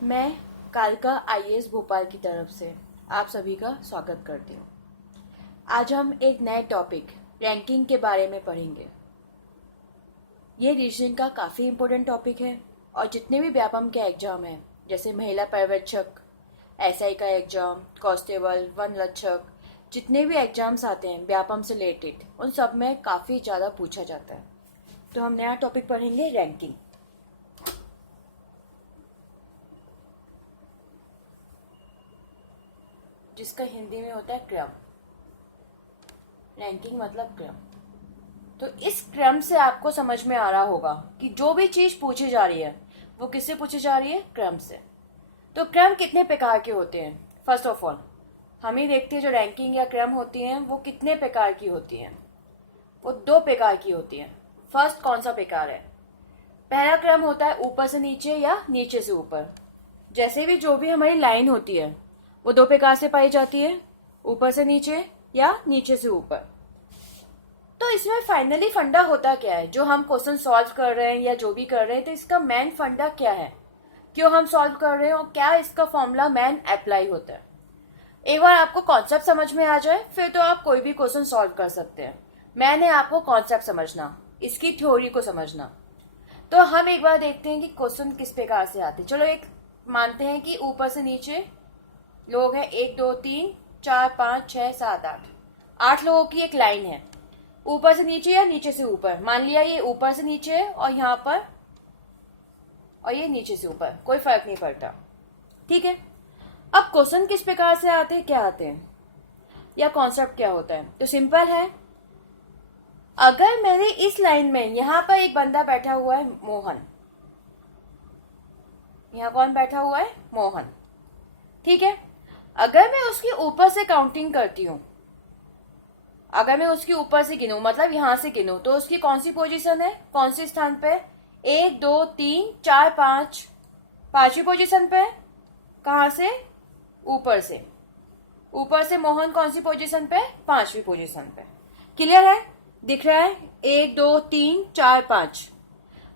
मैं कालका आईएएस भोपाल की तरफ से आप सभी का स्वागत करती हूँ। आज हम एक नए टॉपिक रैंकिंग के बारे में पढ़ेंगे। ये रीजनिंग का काफ़ी इम्पोर्टेंट टॉपिक है और जितने भी व्यापम के एग्जाम हैं जैसे महिला पर्यवेक्षक, एसआई का एग्जाम, कांस्टेबल, वन रक्षक, जितने भी एग्जाम्स आते हैं व्यापम से रिलेटेड उन सब में काफ़ी ज़्यादा पूछा जाता है। तो हम नया टॉपिक पढ़ेंगे रैंकिंग। जिसका हिंदी में होता है क्रम। रैंकिंग मतलब क्रम। तो इस क्रम से आपको समझ में आ रहा होगा कि जो भी चीज पूछी जा रही है वो किससे पूछी जा रही है? क्रम से। तो क्रम कितने प्रकार के होते हैं? फर्स्ट ऑफ ऑल हम ही देखते हैं जो रैंकिंग या क्रम होती हैं वो कितने प्रकार की होती हैं। वो दो प्रकार की होती हैं। फर्स्ट कौन सा प्रकार है? पहला क्रम होता है ऊपर से नीचे या नीचे से ऊपर। जैसे भी जो भी हमारी लाइन होती है वो दो प्रकार से पाई जाती है, ऊपर से नीचे या नीचे से ऊपर। तो इसमें फाइनली फंडा होता क्या है? जो हम क्वेश्चन सॉल्व कर रहे हैं या जो भी कर रहे हैं तो इसका मेन फंडा क्या है, क्यों हम सॉल्व कर रहे हैं और क्या इसका फॉर्मूला मेन अप्लाई होता है। एक बार आपको कॉन्सेप्ट समझ में आ जाए फिर तो आप कोई भी क्वेश्चन सॉल्व कर सकते हैं। मैंने आपको कॉन्सेप्ट समझना, इसकी थ्योरी को समझना। तो हम एक बार देखते हैं कि क्वेश्चन किस प्रकार से आते हैं। चलो एक मानते हैं कि ऊपर से नीचे लोग हैं, 1 2 3 4 5 6 7 8, 8 लोगों की एक लाइन है। ऊपर से नीचे या नीचे से ऊपर। मान लिया ये ऊपर से नीचे है और यहाँ पर और ये नीचे से ऊपर, कोई फर्क नहीं पड़ता। ठीक है। अब क्वेश्चन किस प्रकार से आते हैं, क्या आते हैं या कॉन्सेप्ट क्या होता है? तो सिंपल है। अगर मेरे इस लाइन में यहाँ पर एक बंदा बैठा हुआ है मोहन, यहाँ कौन बैठा हुआ है? मोहन। ठीक है। अगर मैं उसके ऊपर से काउंटिंग करती हूं, अगर मैं उसके ऊपर से गिनूं मतलब यहां से गिनूं तो उसकी कौन सी पोजीशन है, कौन सी स्थान पे? 1 2 3 4 5, पांचवी पोजीशन पे। कहां से? ऊपर से। ऊपर से मोहन कौन सी पोजीशन पे? पांचवी पोजीशन पे। क्लियर है? दिख रहा है? 1 2 3 4 5।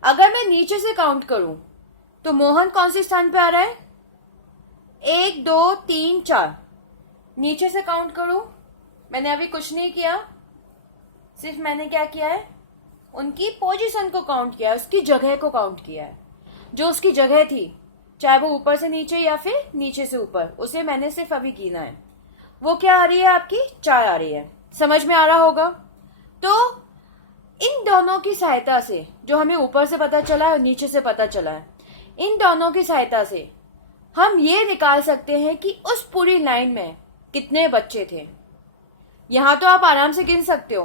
अगर मैं नीचे से काउंट करूं तो मोहन कौन सी स्थान पे आ रहा है? 1 2 3 4। नीचे से काउंट करूं, मैंने अभी कुछ नहीं किया, सिर्फ मैंने क्या किया है, उनकी पोजीशन को काउंट किया है, उसकी जगह को काउंट किया है। जो उसकी जगह थी, चाहे वो ऊपर से नीचे या फिर नीचे से ऊपर, उसे मैंने सिर्फ अभी गिना है। वो क्या आ रही है आपकी? 4 आ रही है। समझ में आ रहा होगा। तो इन दोनों की सहायता से, जो हमें ऊपर से पता चला है और नीचे से पता चला है, इन दोनों की सहायता से हम ये निकाल सकते हैं कि उस पूरी लाइन में कितने बच्चे थे। यहां तो आप आराम से गिन सकते हो,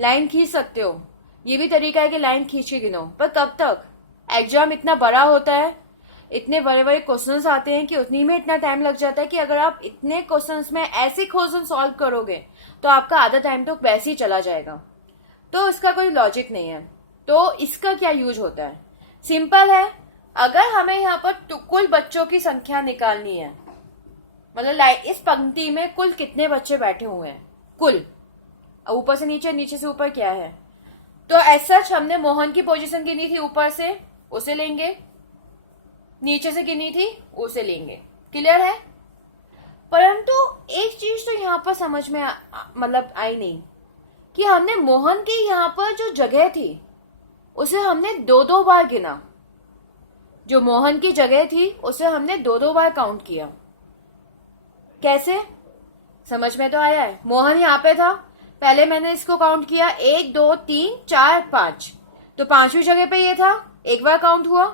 लाइन खींच सकते हो, ये भी तरीका है कि लाइन खींच के गिनो। पर कब तक? एग्जाम इतना बड़ा होता है, इतने बड़े बड़े क्वेश्चंस आते हैं कि उतनी में इतना टाइम लग जाता है कि अगर आप इतने क्वेश्चंस में ऐसे क्वेश्चन सॉल्व करोगे तो आपका आधा टाइम तो वैसे ही चला जाएगा। तो इसका कोई लॉजिक नहीं है। तो इसका क्या यूज होता है? सिंपल है। अगर हमें यहाँ पर कुल बच्चों की संख्या निकालनी है, मतलब इस पंक्ति में कुल कितने बच्चे बैठे हुए हैं, कुल ऊपर से नीचे, नीचे से ऊपर क्या है, तो ऐसा हमने मोहन की पोजीशन गिनी थी ऊपर से, उसे लेंगे, नीचे से गिनी थी उसे लेंगे। क्लियर है? परंतु एक चीज तो यहाँ पर समझ में मतलब आई नहीं कि हमने मोहन की यहाँ पर जो जगह थी उसे हमने 2 बार गिना। जो मोहन की जगह थी उसे हमने 2 बार काउंट किया। कैसे? समझ में तो आया है। मोहन यहाँ पे था, पहले मैंने इसको काउंट किया 1 2 3 4 5, तो पांचवी जगह पे ये था, एक बार काउंट हुआ।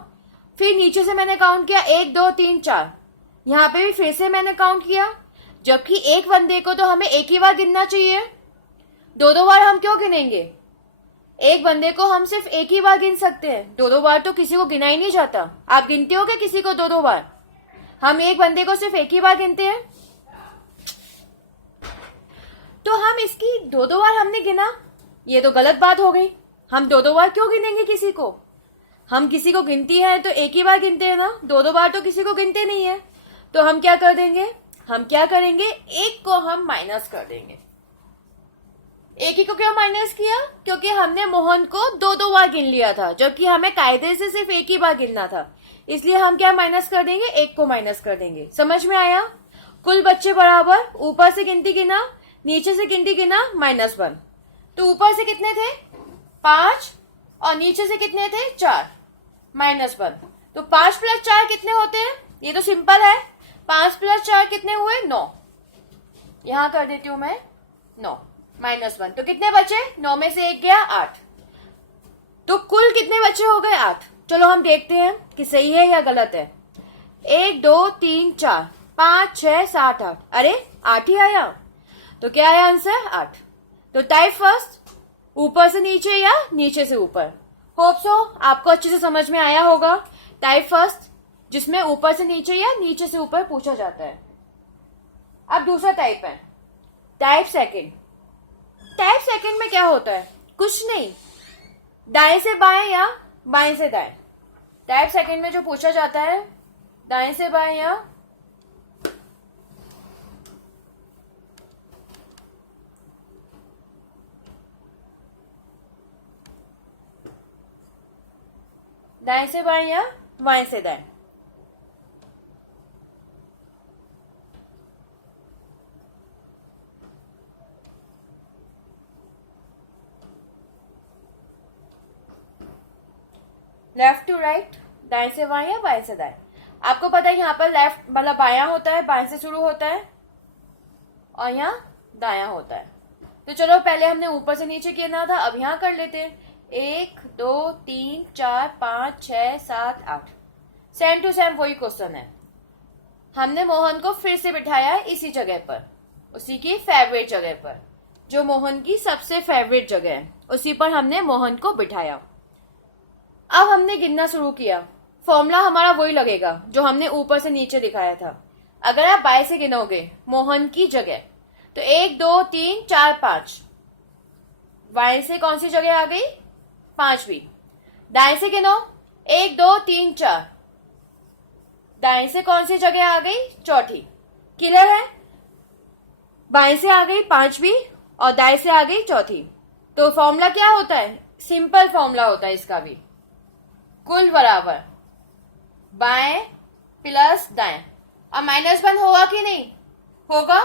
फिर नीचे से मैंने काउंट किया 1 2 3 4, यहाँ पे भी फिर से मैंने काउंट किया। जबकि एक बंदे को तो हमें एक ही बार गिनना चाहिए, 2 बार हम क्यों गिनेंगे? एक बंदे को हम सिर्फ एक ही बार गिन सकते हैं, 2 बार तो किसी को गिना ही नहीं जाता। आप गिनते हो क्या किसी को 2 बार? हम एक बंदे को सिर्फ एक ही बार गिनते हैं। तो हम इसकी 2 बार हमने गिना, ये तो गलत बात हो गई। हम 2 बार क्यों गिनेंगे किसी को? हम किसी को गिनती है तो एक ही बार गिनते हैं ना, 2 बार तो किसी को गिनते नहीं है। तो हम क्या कर देंगे, हम क्या करेंगे, एक को हम माइनस कर देंगे। एक ही को क्यों माइनस किया? क्योंकि हमने मोहन को 2 बार गिन लिया था, जबकि हमें कायदे से सिर्फ एक ही बार गिनना था। इसलिए हम क्या माइनस कर देंगे, 1 को माइनस कर देंगे। समझ में आया? कुल बच्चे बराबर ऊपर से गिनती गिना, नीचे से गिनती गिना, -1। तो ऊपर से कितने थे 5 और नीचे से कितने थे 4, -1। तो 5 + 4 कितने होते हैं? ये तो सिंपल है। 5 + 4 कितने हुए? 9। यहां कर देती हूं मैं 9, -1। तो कितने बचे? 9 में से 1 गया 8। तो कुल कितने बच्चे हो गए? 8। चलो हम देखते हैं कि सही है या गलत है। 1 2 3 4 5 6 7 8। अरे 8 ही आया। तो क्या आया आंसर? 8। तो टाइप फर्स्ट ऊपर से नीचे या नीचे से ऊपर। होप सो आपको अच्छे से समझ में आया होगा। टाइप फर्स्ट जिसमें ऊपर से नीचे या नीचे से ऊपर पूछा जाता है। अब दूसरा टाइप है टाइप सेकंड। टाइप सेकंड में क्या होता है? कुछ नहीं, दाएं से बाएं या बाएं से दाएं। टाइप सेकंड में जो पूछा जाता है दाएं से बाएं या दाएं से बाएं या बाएं से दाएं। लेफ्ट टू राइट, दाएं से बाएं या बाएं से दाएं। आपको पता है यहाँ पर लेफ्ट मतलब बायां होता है, बाएं से शुरू होता है, और यहाँ दायां होता है। तो चलो पहले हमने ऊपर से नीचे किया था, अब यहाँ कर लेते हैं। 1 2 3 4 5 6 7 8। सेम टू सेम वही क्वेश्चन है। हमने मोहन को फिर से बिठाया है इसी जगह पर, उसी की फेवरेट जगह पर, जो मोहन की सबसे फेवरेट जगह है, उसी पर हमने मोहन को बिठाया। अब हमने गिनना शुरू किया। फॉर्मूला हमारा वही लगेगा जो हमने ऊपर से नीचे दिखाया था। अगर आप बाएं से गिनोगे मोहन की जगह तो 1 2 3 4 5। बाएं से कौन सी जगह आ गई? 5वीं। दाएं से गिनो 1 2 3 4। दाएं से कौन सी जगह आ गई? चौथी। क्लियर है? बाएं से आ गई 5वीं और दाएं से आ गई चौथी। तो फॉर्मूला क्या होता है? सिंपल फॉर्मूला होता है इसका भी, कुल बराबर बाएं प्लस दाएं। अब -1 होगा कि नहीं होगा?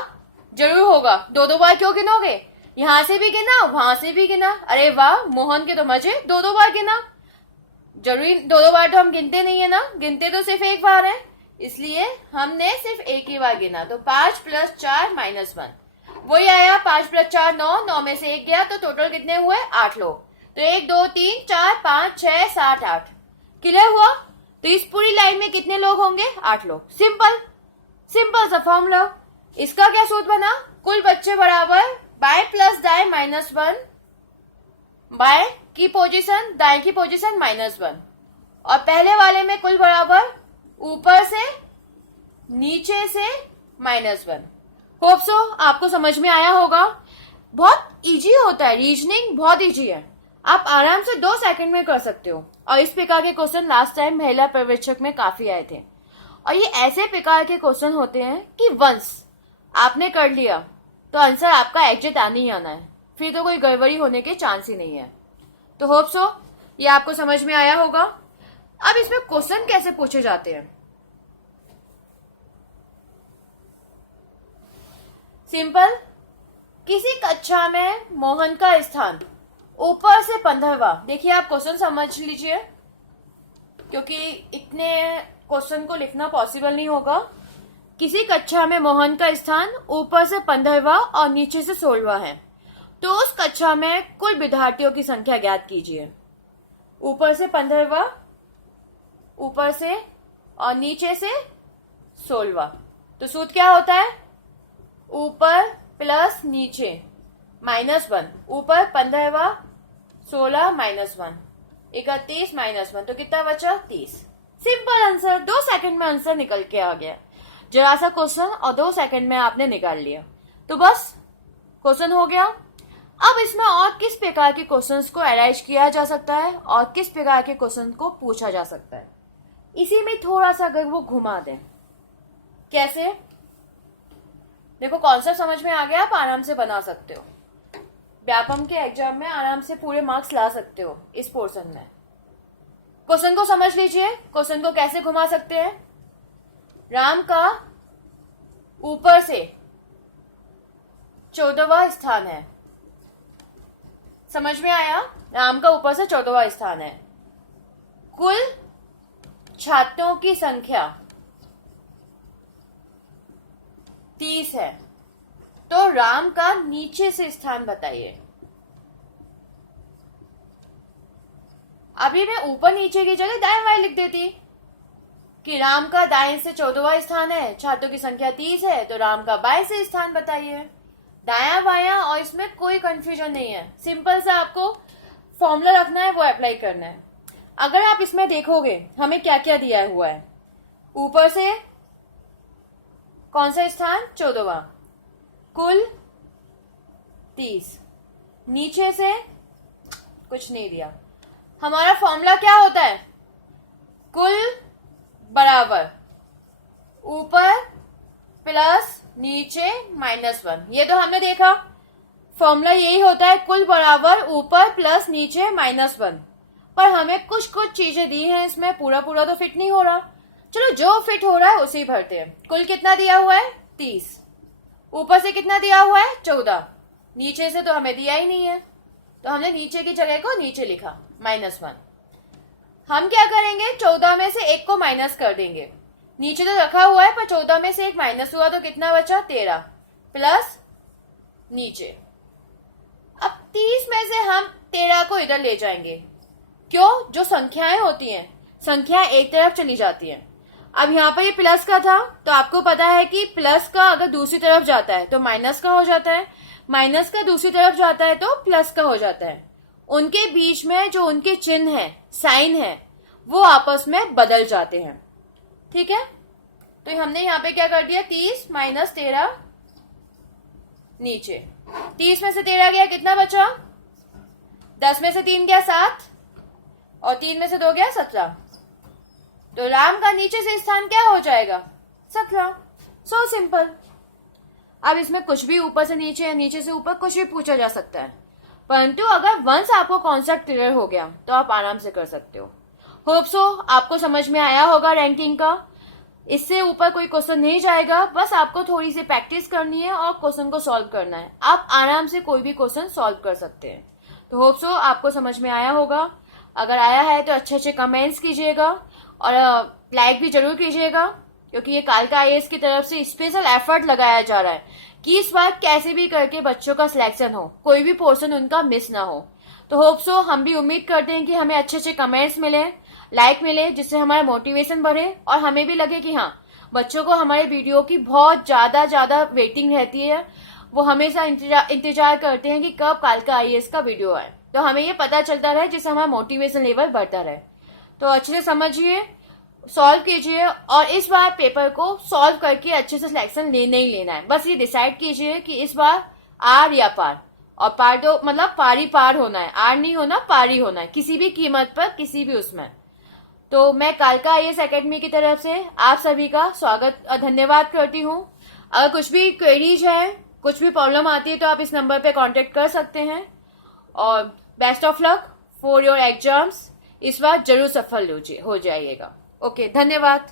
जरूर होगा। 2 बार क्यों गिनोगे? यहां से भी गिना, वहां से भी गिना। अरे वाह, मोहन के तो मजे। 2 बार गिना। जरूरी 2 बार तो हम गिनते नहीं है ना, गिनते तो सिर्फ एक बार है, इसलिए हमने सिर्फ एक ही बार गिना। तो 5 + 4 -1 वही आया। 5 + 4 9, 9 में से 1 गया, तो टोटल कितने हुए? 8 लोग। तो 1 2 3 4 5 6 7 8। क्लियर हुआ? तो इस पूरी लाइन में कितने लोग होंगे? 8 लोग। सिंपल सिंपल सा फॉर्मूला। इसका क्या सूत्र बना? कुल बच्चे बराबर बाएं प्लस दाएं -1, बाएं की पोजीशन दाएं की पोजीशन -1, और पहले वाले में कुल बराबर ऊपर से नीचे से -1। होप सो आपको समझ में आया होगा। बहुत इजी होता है, रीजनिंग बहुत इजी है। आप आराम से 2 सेकंड में कर सकते हो। और इस प्रकार के क्वेश्चन लास्ट टाइम महिला पर्यवेक्षक में काफी आए थे। और ये ऐसे प्रकार के क्वेश्चन होते हैं कि वंस आपने कर लिया तो आंसर आपका एग्जैक्ट आना ही आना है, फिर तो कोई गड़बड़ी होने के चांस ही नहीं है। तो होप सो ये आपको समझ में आया होगा। अब इसमें क्वेश्चन कैसे पूछे जाते हैं? सिंपल, किसी कक्षा में मोहन का स्थान ऊपर से 15वां। देखिए आप क्वेश्चन समझ लीजिए, क्योंकि इतने क्वेश्चन को लिखना पॉसिबल नहीं होगा। किसी कक्षा में मोहन का स्थान ऊपर से 15वां और नीचे से 16वां है, तो उस कक्षा में कुल विद्यार्थियों की संख्या ज्ञात कीजिए। ऊपर से 15वां, ऊपर से और नीचे से 16वां। तो सूत्र क्या होता है? ऊपर प्लस नीचे -1। ऊपर 15वां 16 -1 31 -1, तो कितना बचा? 30। सिंपल आंसर, 2 सेकंड में आंसर निकल के आ गया। जरा सा क्वेश्चन और 2 सेकंड में आपने निकाल लिया, तो बस क्वेश्चन हो गया। अब इसमें और किस प्रकार के क्वेश्चंस को अरेंज किया जा सकता है और किस प्रकार के क्वेश्चन को पूछा जा सकता है, इसी में थोड़ा सा अगर वो घुमा दें। कैसे? देखो कॉन्सेप्ट समझ में आ गया, आप आराम से बना सकते हो। व्यापम के एग्जाम में आराम से पूरे मार्क्स ला सकते हो इस पोर्शन में। क्वेश्चन को समझ लीजिए, क्वेश्चन को कैसे घुमा सकते हैं। राम का ऊपर से 14वां स्थान है, समझ में आया? राम का ऊपर से 14वां स्थान है। कुल छात्रों की संख्या 30 है, तो राम का नीचे से स्थान बताइए। अभी मैं ऊपर नीचे की जगह दाएं बाएं लिख देती कि राम का दाएं से 14वां स्थान है, छात्रों की संख्या 30 है, तो राम का बाएं से स्थान बताइए। दाया बाया और इसमें कोई कंफ्यूजन नहीं है, सिंपल सा आपको फॉर्मूला रखना है, वो अप्लाई करना है। अगर आप इसमें देखोगे हमें क्या क्या दिया हुआ है, ऊपर से कौन सा स्थान? 14वां, कुल 30, नीचे से कुछ नहीं दिया। हमारा फॉर्मूला क्या होता है? कुल बराबर ऊपर प्लस नीचे -1, ये तो हमने देखा। फॉर्मूला यही होता है, कुल बराबर ऊपर प्लस नीचे -1। पर हमें कुछ कुछ चीजें दी हैं इसमें, पूरा पूरा तो फिट नहीं हो रहा। चलो जो फिट हो रहा है उसी भरते हैं। कुल कितना दिया हुआ है? 30। ऊपर से कितना दिया हुआ है? 14। नीचे से तो हमें दिया ही नहीं है, तो हमने नीचे की जगह को नीचे लिखा -1। हम क्या करेंगे? 14 में से 1 को माइनस कर देंगे। नीचे तो रखा हुआ है, पर 14 में से 1 माइनस हुआ तो कितना बचा? 13 प्लस नीचे। अब 30 में से हम 13 को इधर ले जाएंगे। क्यों? जो संख्याएं होती हैं, संख्या एक तरफ चली जाती हैं। अब यहाँ पर ये प्लस का था, तो आपको पता है कि प्लस का अगर दूसरी तरफ जाता है तो माइनस का हो जाता है, माइनस का दूसरी तरफ जाता है तो प्लस का हो जाता है। उनके बीच में जो उनके चिन्ह है, साइन है, वो आपस में बदल जाते हैं। ठीक है, तो हमने यहाँ पे क्या कर दिया? 30 - 13 नीचे। 30 में से 13 गया, कितना बचा? 10 में से 3 गया 7, और 3 में से 2 गया 17। तो राम का नीचे से स्थान क्या हो जाएगा? 17। So simple. अब इसमें कुछ भी ऊपर से नीचे या नीचे से ऊपर कुछ भी पूछा जा सकता है, परंतु अगर वंस आपको कॉन्सेप्ट क्लियर हो गया तो आप आराम से कर सकते हो। होप सो आपको समझ में आया होगा रैंकिंग का। इससे ऊपर कोई क्वेश्चन नहीं जाएगा, बस आपको थोड़ी सी प्रैक्टिस करनी है और क्वेश्चन को सॉल्व करना है। आप आराम से कोई भी क्वेश्चन सॉल्व कर सकते हैं। तो होप सो आपको समझ में आया होगा। अगर आया है तो अच्छे अच्छे कमेंट्स कीजिएगा और लाइक भी जरूर कीजिएगा, क्योंकि ये कालका IAS की तरफ से स्पेशल एफर्ट लगाया जा रहा है कि इस बार कैसे भी करके बच्चों का सिलेक्शन हो, कोई भी पोर्शन उनका मिस ना हो। तो होप सो हम भी उम्मीद करते हैं कि हमें अच्छे अच्छे कमेंट्स मिले, लाइक मिले, जिससे हमारा मोटिवेशन बढ़े और हमें भी लगे कि हाँ, बच्चों को हमारे वीडियो की बहुत ज्यादा वेटिंग रहती है। वो हमेशा इंतजार करते हैं कि कब कालका IAS का वीडियो आए, तो हमें ये पता चलता रहे, जिससे हमारा मोटिवेशन लेवल बढ़ता रहे। तो अच्छे से समझिए, सॉल्व कीजिए और इस बार पेपर को सॉल्व करके अच्छे से सिलेक्शन लेना ही लेना है। बस ये डिसाइड कीजिए कि इस बार आर या पार, और पार तो मतलब पारी पार होना है, आर नहीं होना, पारी होना है, किसी भी कीमत पर, किसी भी उसमें। तो मैं कालका IAS एकेडमी की तरफ से आप सभी का स्वागत धन्यवाद करती हूँ। अगर कुछ भी क्वेरीज है, कुछ भी प्रॉब्लम आती है, तो आप इस नंबर पे कांटेक्ट कर सकते हैं। और best of luck for your exams. इस बार जरूर सफल हो जाइएगा। ओके, धन्यवाद।